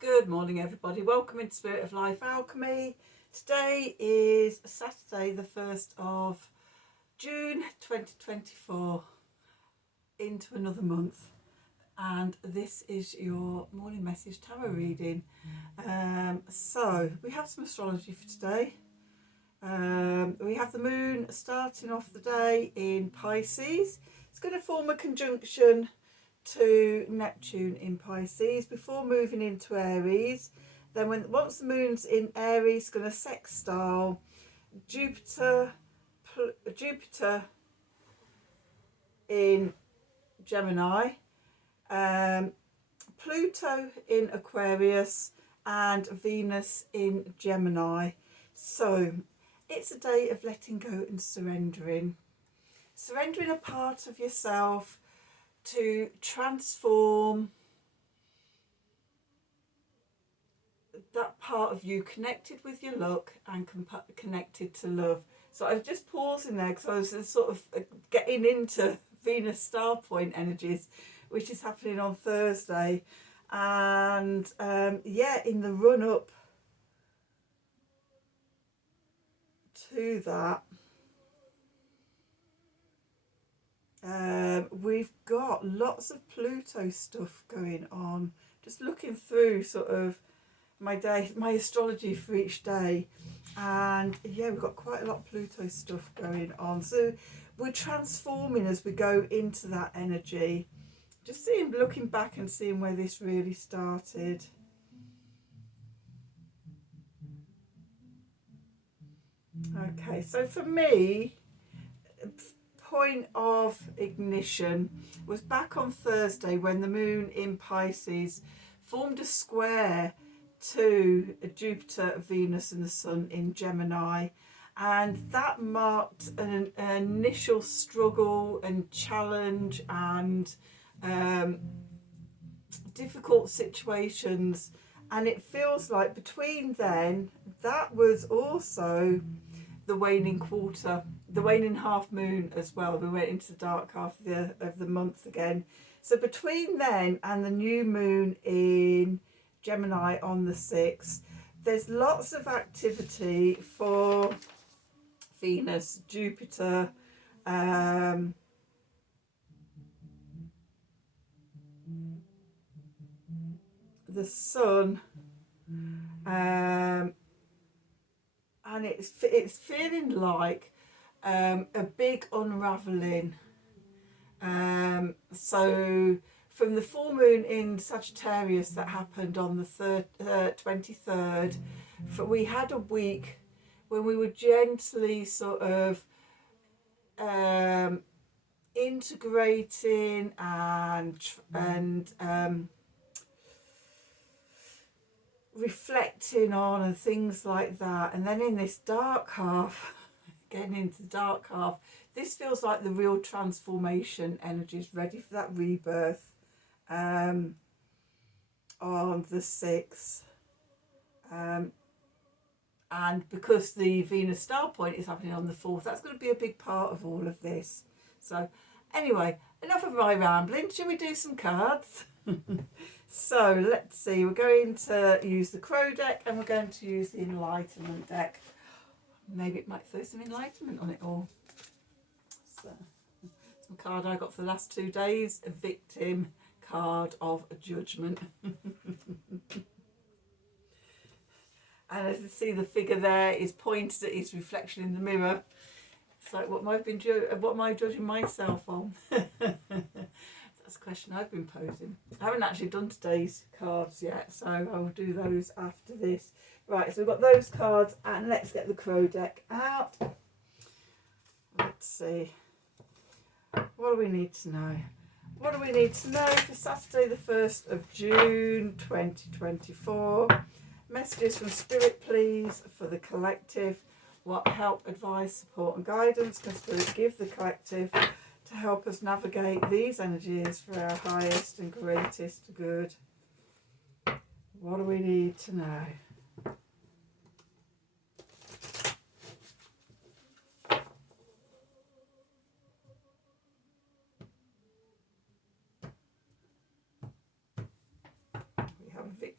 Good morning, everybody. Welcome into Spirit of Life Alchemy. Today is Saturday, the 1st of June 2024, into another month. And this is your morning message tarot reading. So we have some astrology for today. We have the moon starting off the day in Pisces. It's going to form a conjunction to Neptune in Pisces before moving into Aries. Then once the moon's in Aries, it's going to sextile Jupiter in Gemini, Pluto in Aquarius, and Venus in Gemini. So it's a day of letting go and surrendering a part of yourself to transform that part of you connected with your luck and connected to love. So I was just pausing there because I was sort of getting into Venus star point energies, which is happening on Thursday. And in the run up to that, we've got lots of Pluto stuff going on. Just looking through sort of my astrology for each day, and yeah, we've got quite a lot of Pluto stuff going on. So we're transforming as we go into that energy. Just looking back and seeing where this really started. Okay, so for me, point of ignition was back on Thursday when the moon in Pisces formed a square to Jupiter, Venus and the Sun in Gemini, and that marked an initial struggle and challenge and difficult situations. And it feels like between then, that was also the waning quarter, the waning half moon as well. We went into the dark half of the month again. So between then and the new moon in Gemini on the 6th, there's lots of activity for Venus, Jupiter, the Sun, and it's feeling like a big unraveling. So from the full moon in Sagittarius that happened on the 23rd, we had a week when we were gently sort of integrating and reflecting on and things like that. And then in this dark half, getting into the dark half, this feels like the real transformation energy is ready for that rebirth on the 6th. And because the Venus star point is happening on the 4th, that's going to be a big part of all of this. So anyway, enough of my rambling. Shall we do some cards? So let's see, we're going to use the Crow deck and we're going to use the Enlightenment deck. Maybe it might throw some enlightenment on it all. So it's my card I got for the last 2 days, a victim card of judgment. And as you see, the figure there is pointed at his reflection in the mirror. It's like, what am I judging myself on? That's a question I've been posing. I haven't actually done today's cards yet, so I'll do those after this. Right, so we've got those cards, and let's get the Crow deck out. Let's see. What do we need to know? What do we need to know for Saturday the 1st of June 2024? Messages from Spirit, please, for the collective. What help, advice, support and guidance can Spirit give the collective to help us navigate these energies for our highest and greatest good? What do we need to know?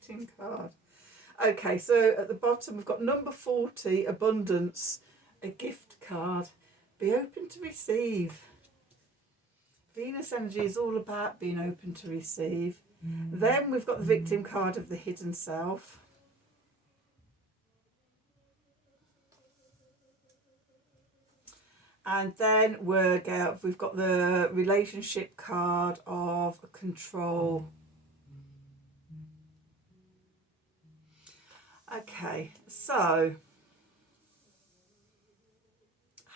victim card. Okay, so at the bottom we've got number 40, abundance, a gift card. Be open to receive. Venus energy is all about being open to receive. Then we've got the victim card of the hidden self. And then we've got the relationship card of control. Okay, so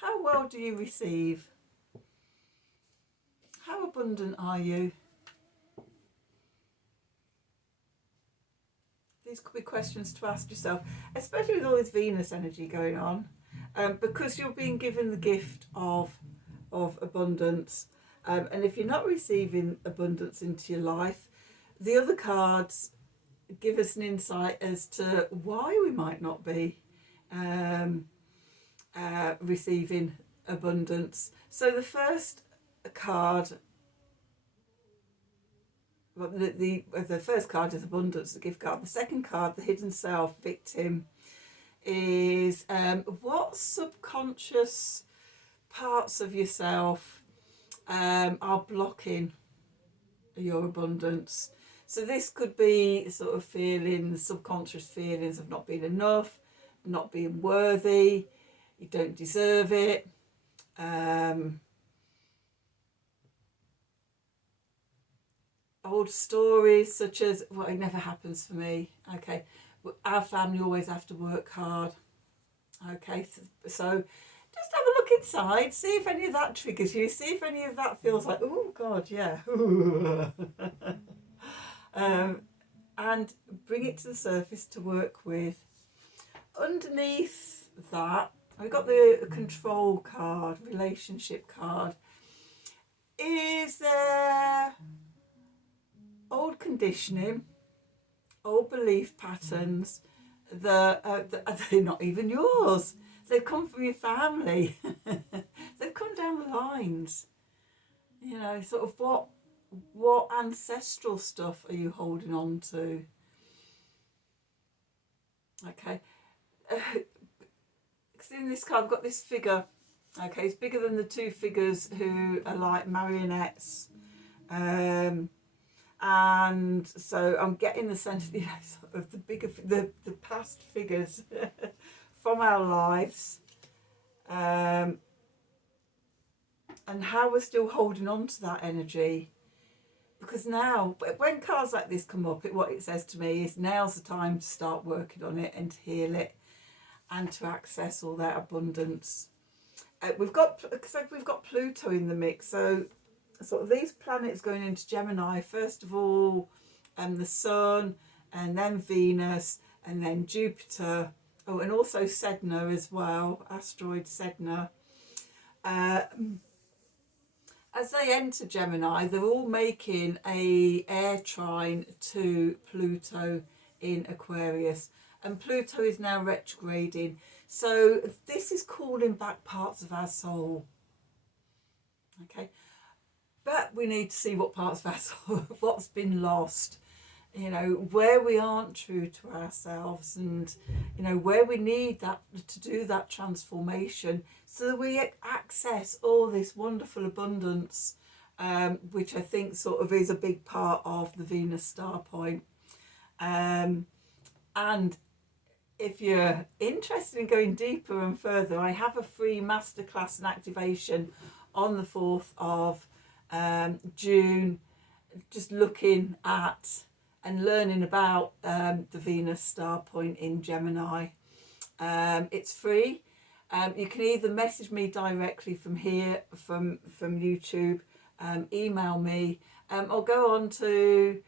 how well do you receive? How abundant are you? These could be questions to ask yourself, especially with all this Venus energy going on, because you're being given the gift of abundance. And if you're not receiving abundance into your life, the other cards give us an insight as to why we might not be receiving abundance. So the first card, well, the first card is abundance, the gift card. The second card, the hidden self, victim, is what subconscious parts of yourself are blocking your abundance. So this could be sort of feelings, subconscious feelings of not being enough, not being worthy, you don't deserve it. Old stories such as, well, it never happens for me. Okay, our family always have to work hard. Okay, so just have a look inside, see if any of that triggers you, see if any of that feels like, oh God, yeah. And bring it to the surface to work with. Underneath that, we've got the control card, relationship card. Is there old conditioning, old belief patterns that they're not even yours? They've come from your family. They've come down the lines. You know, sort of what ancestral stuff are you holding on to? Okay. In this card, I've got this figure. Okay, it's bigger than the two figures who are like marionettes. And so I'm getting the sense, you know, sort of the past figures from our lives, and how we're still holding on to that energy. Because now, when cards like this come up, what it says to me is now's the time to start working on it and to heal it and to access all that abundance. We've got Pluto in the mix, so sort of these planets going into Gemini. First of all, the Sun, and then Venus, and then Jupiter. Oh, and also Sedna as well, asteroid Sedna. As they enter Gemini, they're all making a air trine to Pluto in Aquarius. And Pluto is now retrograding. So this is calling back parts of our soul. Okay. But we need to see what parts of our soul, what's been lost. You know, where we aren't true to ourselves, and, you know, where we need that to do that transformation so that we access all this wonderful abundance, which I think sort of is a big part of the Venus star point. And if you're interested in going deeper and further, I have a free masterclass and activation on the 4th of June, just looking at and learning about the Venus star point in Gemini. It's free. You can either message me directly from here, from YouTube, email me, or go on to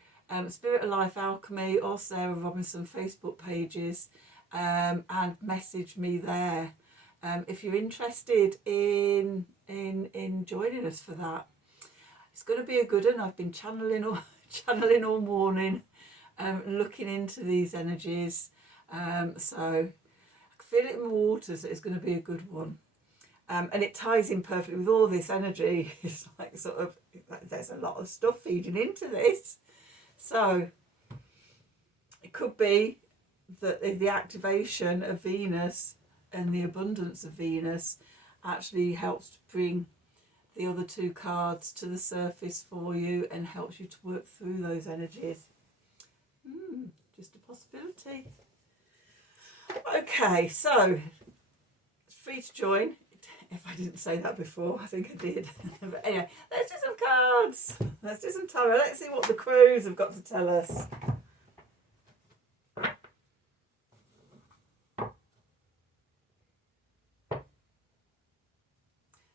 Spirit of Life Alchemy or Sarah Robinson Facebook pages, and message me there if you're interested in joining us for that. It's going to be a good one. I've been channeling all morning, looking into these energies, so I can feel it in the waters that it's going to be a good one, and it ties in perfectly with all this energy. It's like sort of, there's a lot of stuff feeding into this, so could be that the activation of Venus and the abundance of Venus actually helps to bring the other two cards to the surface for you and helps you to work through those energies. Just a possibility. Okay, so it's free to join. If I didn't say that before, I think I did. But anyway, let's do some cards. Let's do some tarot. Let's see what the crows have got to tell us.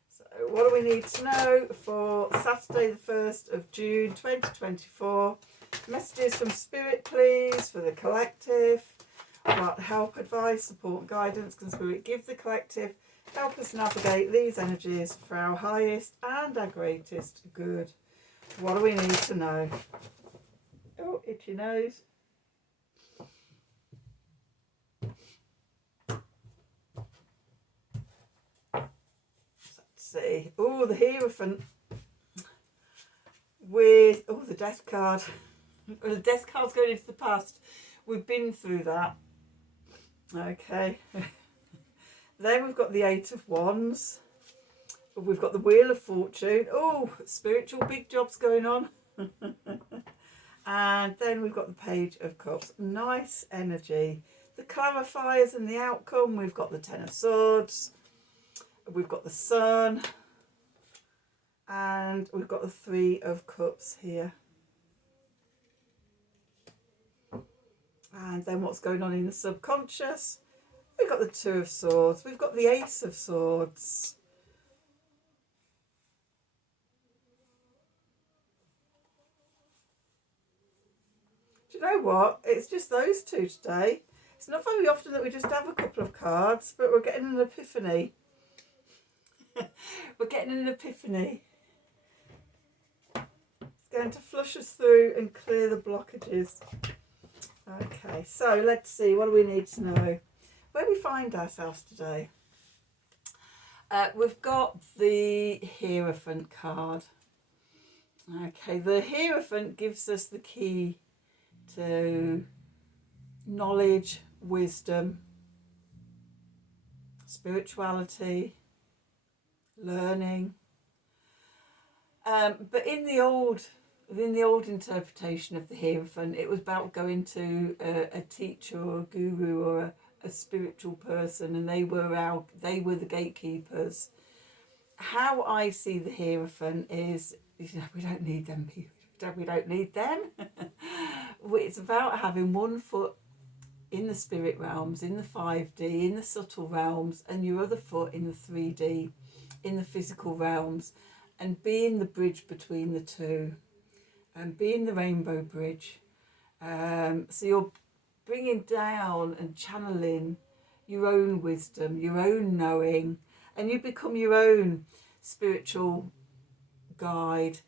So what do we need to know for Saturday the 1st of June 2024? Messages from Spirit, please, for the collective. What help, advice, support and guidance can Spirit give the collective? Help us navigate these energies for our highest and our greatest good. What do we need to know? Oh, itchy nose. Let's see. Oh, the Hierophant with, oh, the Death card. The Death card's going into the past. We've been through that. Okay. Then we've got the Eight of Wands. We've got the Wheel of Fortune. Oh, spiritual big jobs going on. And then we've got the Page of Cups. Nice energy. The clarifiers and the outcome. We've got the Ten of Swords. We've got the Sun. And we've got the Three of Cups here. And then what's going on in the subconscious? We've got the Two of Swords. We've got the Ace of Swords. Do you know what? It's just those two today. It's not very often that we just have a couple of cards, but we're getting an epiphany. We're getting an epiphany. It's going to flush us through and clear the blockages. Okay, so let's see. What do we need to know? Where we find ourselves today? We've got the Hierophant card. Okay, the Hierophant gives us the key to knowledge, wisdom, spirituality, learning. But in the old interpretation of the Hierophant, it was about going to a teacher or a guru or a spiritual person, and they were the gatekeepers. How I see the Hierophant is, we don't need them people. We don't need them. It's about having one foot in the spirit realms, in the 5D, in the subtle realms, and your other foot in the 3D, in the physical realms, and being the bridge between the two, and being the rainbow bridge. So you're bringing down and channeling your own wisdom, your own knowing, and you become your own spiritual guide,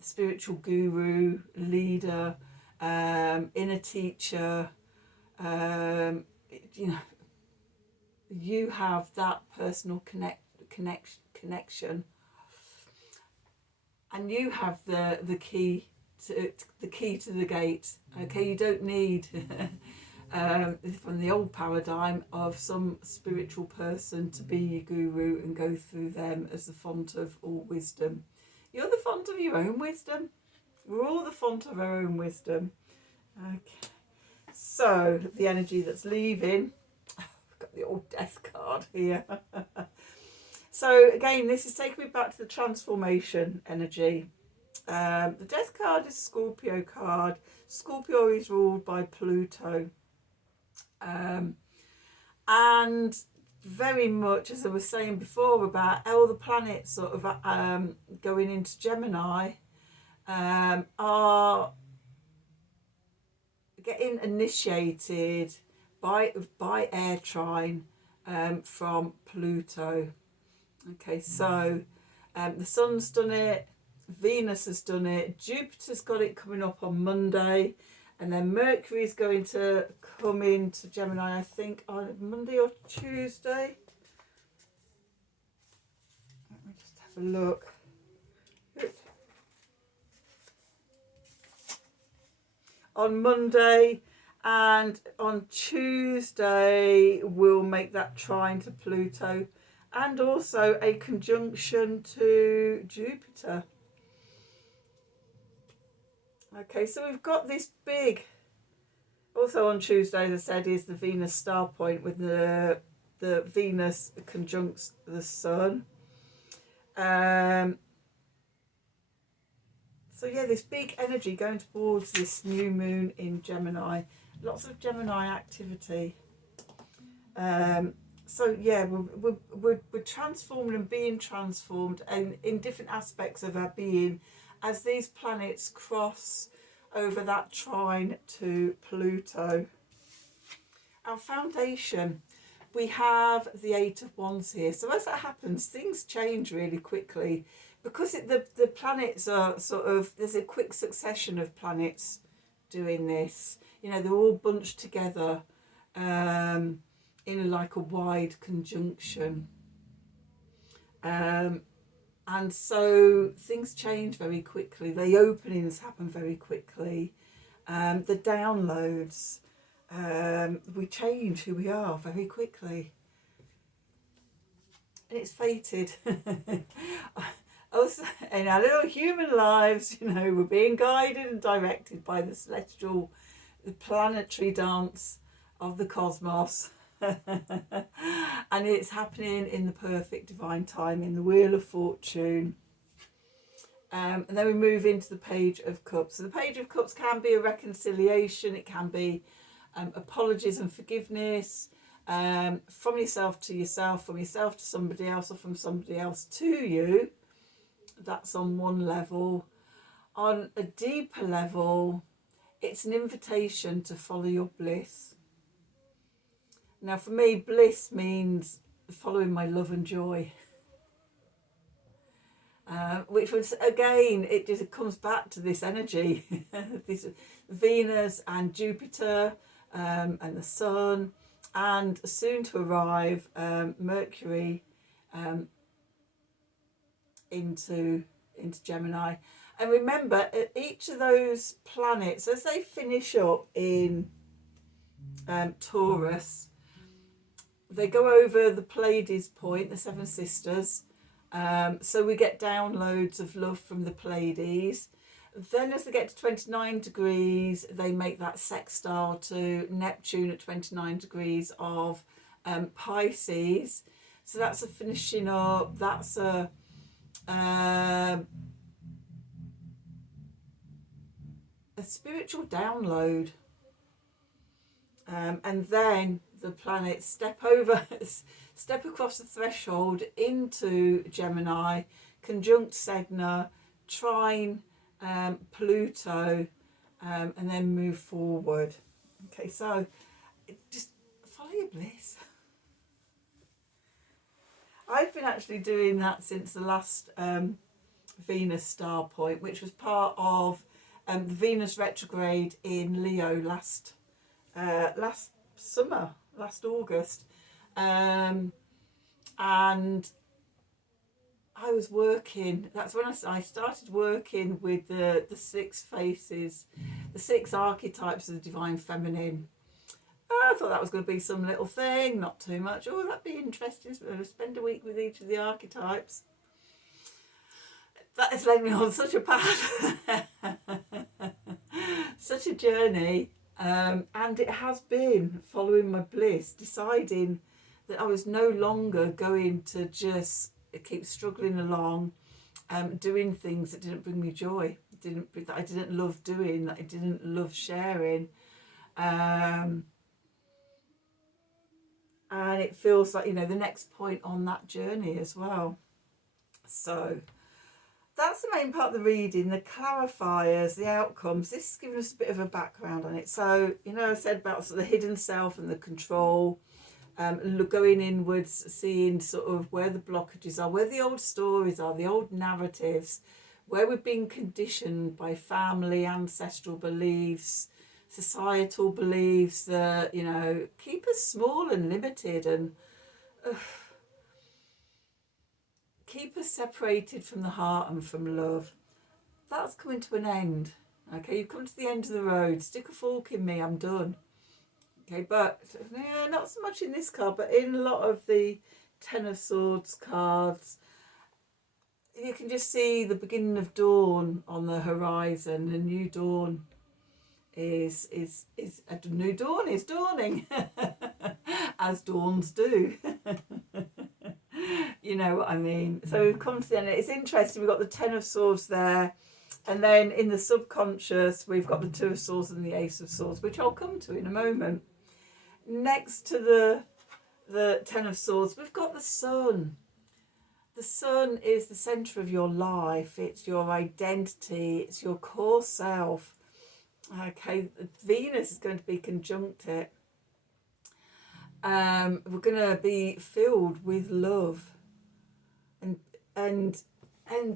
spiritual guru, leader, inner teacher. You have that personal connection, and you have the key to the gate. Okay, you don't need from the old paradigm of some spiritual person to be your guru and go through them as the font of all wisdom. You're the font of your own wisdom. We're all the font of our own wisdom. Okay, so the energy that's leaving, I've got the old Death card here. So again, this is taking me back to the transformation energy. The Death card is Scorpio card. Scorpio is ruled by Pluto. And very much, as I was saying before, about all the planets sort of going into Gemini, are getting initiated by air trine from Pluto. Okay, so the Sun's done it, Venus has done it, Jupiter's got it coming up on Monday, and then Mercury's going to come into Gemini, I think, on Monday or Tuesday. Let me just have a look. on Monday, and on Tuesday we'll make that trine to Pluto, and also a conjunction to Jupiter. Okay, so we've got this big. Also on Tuesday, as I said, is the Venus star point with the Venus conjuncts the Sun. So yeah, this big energy going towards this new moon in Gemini. Lots of Gemini activity. So yeah, we're transformed and being transformed, and in different aspects of our being, as these planets cross over that trine to Pluto. Our foundation, we have the Eight of Wands here. So as that happens, things change really quickly, because the planets are sort of, there's a quick succession of planets doing this. You know, they're all bunched together in like a wide conjunction. And so things change very quickly. The openings happen very quickly. The downloads, we change who we are very quickly. And it's fated. Also, in our little human lives, you know, we're being guided and directed by the celestial, the planetary dance of the cosmos. And it's happening in the perfect divine time, in the Wheel of Fortune. And then we move into the Page of Cups. So the Page of Cups can be a reconciliation. It can be apologies and forgiveness, from yourself to yourself, from yourself to somebody else, or from somebody else to you. That's on one level. On a deeper level, it's an invitation to follow your bliss. Now for me, bliss means following my love and joy. Which was, again, it just comes back to this energy, this Venus and Jupiter, and the Sun, and soon to arrive Mercury into Gemini. And remember, each of those planets, as they finish up in Taurus, they go over the Pleiades point, the Seven Sisters. So we get downloads of love from the Pleiades. Then as they get to 29 degrees, they make that sextile to Neptune at 29 degrees of Pisces. So that's a finishing up, that's a spiritual download. And then the planets step across the threshold into Gemini, conjunct Sedna, trine Pluto, and then move forward. Okay, so just follow your bliss. I've been actually doing that since the last Venus star point, which was part of the Venus retrograde in Leo last summer, last August. And I was working, that's when I started working with the six faces, the six archetypes of the divine feminine. I thought that was going to be some little thing, not too much. Oh, that'd be interesting. So spend a week with each of the archetypes. That has led me on such a path, such a journey. And it has been following my bliss, deciding that I was no longer going to just keep struggling along, doing things that didn't bring me joy, that I didn't love doing, that I didn't love sharing. And it feels like, you know, the next point on that journey as well. So that's the main part of the reading, the clarifiers, the outcomes. This is giving us a bit of a background on it. So, you know, I said about sort of the hidden self and the control, going inwards, seeing sort of where the blockages are, where the old stories are, the old narratives, where we've been conditioned by family, ancestral beliefs, societal beliefs that, you know, keep us small and limited and keep us separated from the heart and from love. That's coming to an end. Okay, you've come to the end of the road. Stick a fork in me, I'm done. Okay, but yeah, not so much in this card, but in a lot of the Ten of Swords cards, you can just see the beginning of dawn on the horizon. A new dawn is a new dawn is dawning, as dawns do. You know what I mean? So we've come to the end. It's interesting. We've got the Ten of Swords there, and then in the subconscious, we've got the Two of Swords and the Ace of Swords, which I'll come to in a moment. Next to the Ten of Swords, we've got the Sun. The Sun is the centre of your life. It's your identity. It's your core self. Okay, Venus is going to be conjunct it. We're going to be filled with love, and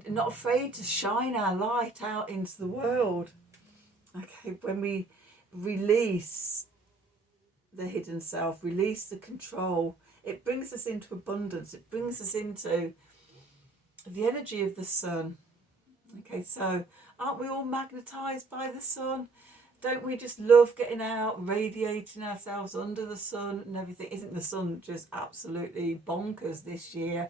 not afraid to shine our light out into the world. Okay, when we release the hidden self, release the control, it brings us into abundance. It brings us into the energy of the sun. Okay, so aren't we all magnetized by the sun? Don't we just love getting out, radiating ourselves under the sun and everything? Isn't the sun just absolutely bonkers this year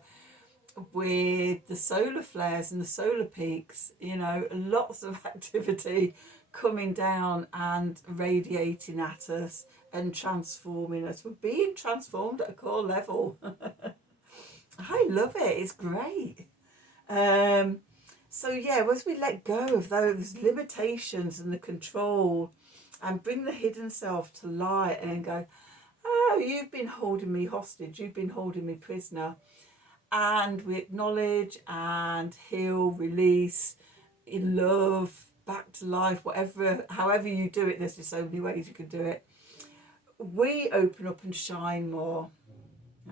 with the solar flares and the solar peaks? You know, lots of activity coming down and radiating at us and transforming us. We're being transformed at a core level. I love it. It's great. So yeah, as we let go of those limitations and the control and bring the hidden self to light and go, oh, you've been holding me hostage, you've been holding me prisoner. And we acknowledge and heal, release, in love, back to life, whatever, however you do it, there's just so many ways you can do it. We open up and shine more.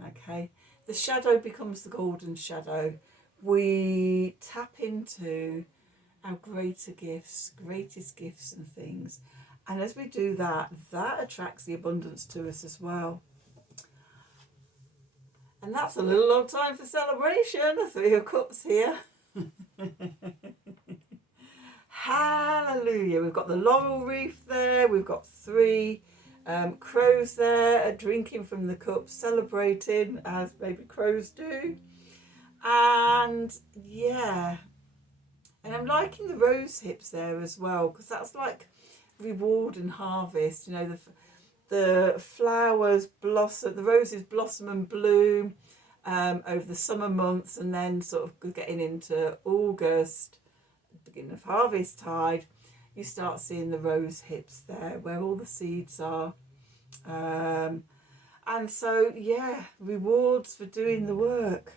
Okay, the shadow becomes the golden shadow. We tap into our greater gifts, greatest gifts and things. And as we do that, that attracts the abundance to us as well. And that's a little old time for celebration. The Three of Cups here. Hallelujah. We've got the laurel wreath there. We've got three crows there drinking from the cup, celebrating as baby crows do. And yeah, and I'm liking the rose hips there as well, because that's like reward and harvest. You know, the flowers blossom, the roses blossom and bloom over the summer months, and then sort of getting into August, beginning of harvest tide, you start seeing the rose hips there where all the seeds are. And so yeah, rewards for doing the work.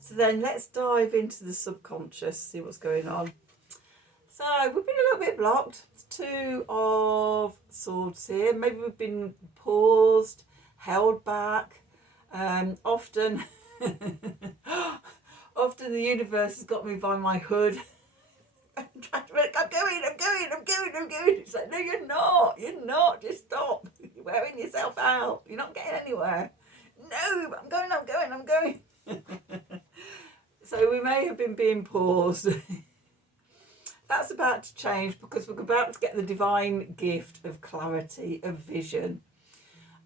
So then let's dive into the subconscious, see what's going on. So we've been a little bit blocked. Two of Swords here. Maybe we've been paused, held back. Often the universe has got me by my hood. I'm going. It's like, no, you're not. Just stop. You're wearing yourself out. You're not getting anywhere. No, I'm going. So we may have been being paused. That's about to change, because we're about to get the divine gift of clarity, of vision.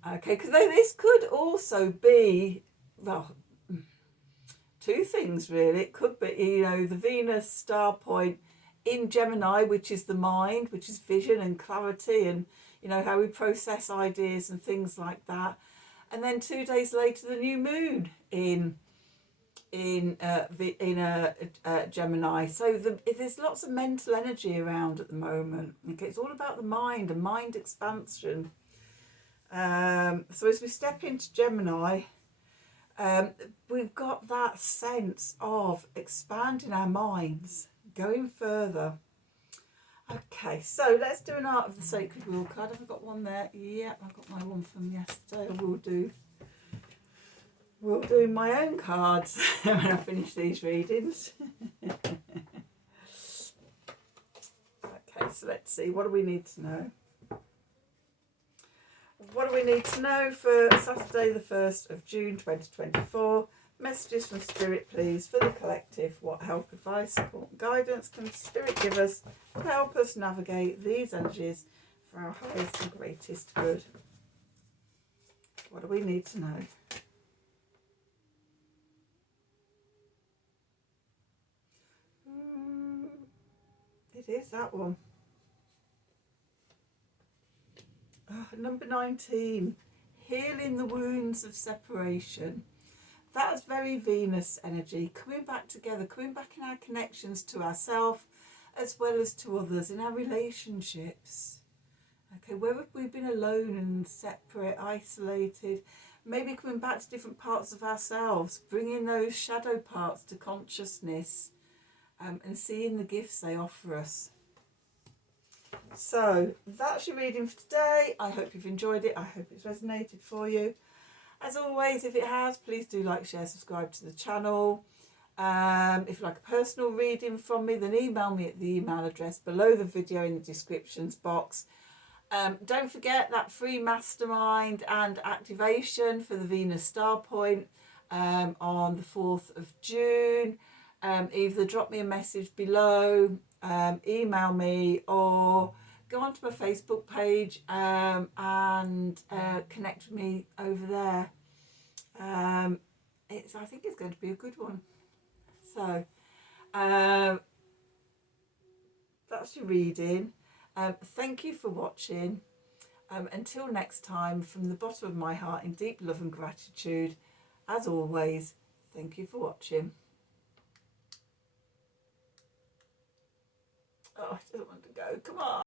Okay, because this could also be, well, two things really. It could be, you know, the Venus star point in Gemini, which is the mind, which is vision and clarity, and you know how we process ideas and things like that. And then 2 days later, the new moon in Gemini. So there's lots of mental energy around at the moment. Okay, it's all about the mind and mind expansion. So as we step into Gemini, we've got that sense of expanding our minds, going further. Okay, so let's do an Art of the Sacred Wheel card. Have I got one there? Yeah, I've got my one from yesterday. We'll do my own cards when I finish these readings. Okay, so let's see. What do we need to know? What do we need to know for Saturday the 1st of June 2024? Messages from Spirit, please, for the collective. What help, advice, support and guidance can Spirit give us to help us navigate these energies for our highest and greatest good? What do we need to know? It is that one. Oh, number 19. Healing the wounds of separation. That's very Venus energy, coming back together, coming back in our connections to ourselves as well as to others, in our relationships. Okay, where have we been alone and separate, isolated? Maybe coming back to different parts of ourselves, bringing those shadow parts to consciousness, and seeing the gifts they offer us. So that's your reading for today. I hope you've enjoyed it. I hope it's resonated for you. As always, if it has, please do like, share, subscribe to the channel. If you like a personal reading from me, then email me at the email address below the video in the descriptions box. Don't forget that free mastermind and activation for the Venus Star Point on the 4th of June. Either drop me a message below, email me, or go onto my Facebook page and connect with me over there. I think it's going to be a good one. So that's your reading. Thank you for watching. Until next time, from the bottom of my heart, in deep love and gratitude, as always, thank you for watching. Oh, I don't want to go. Come on.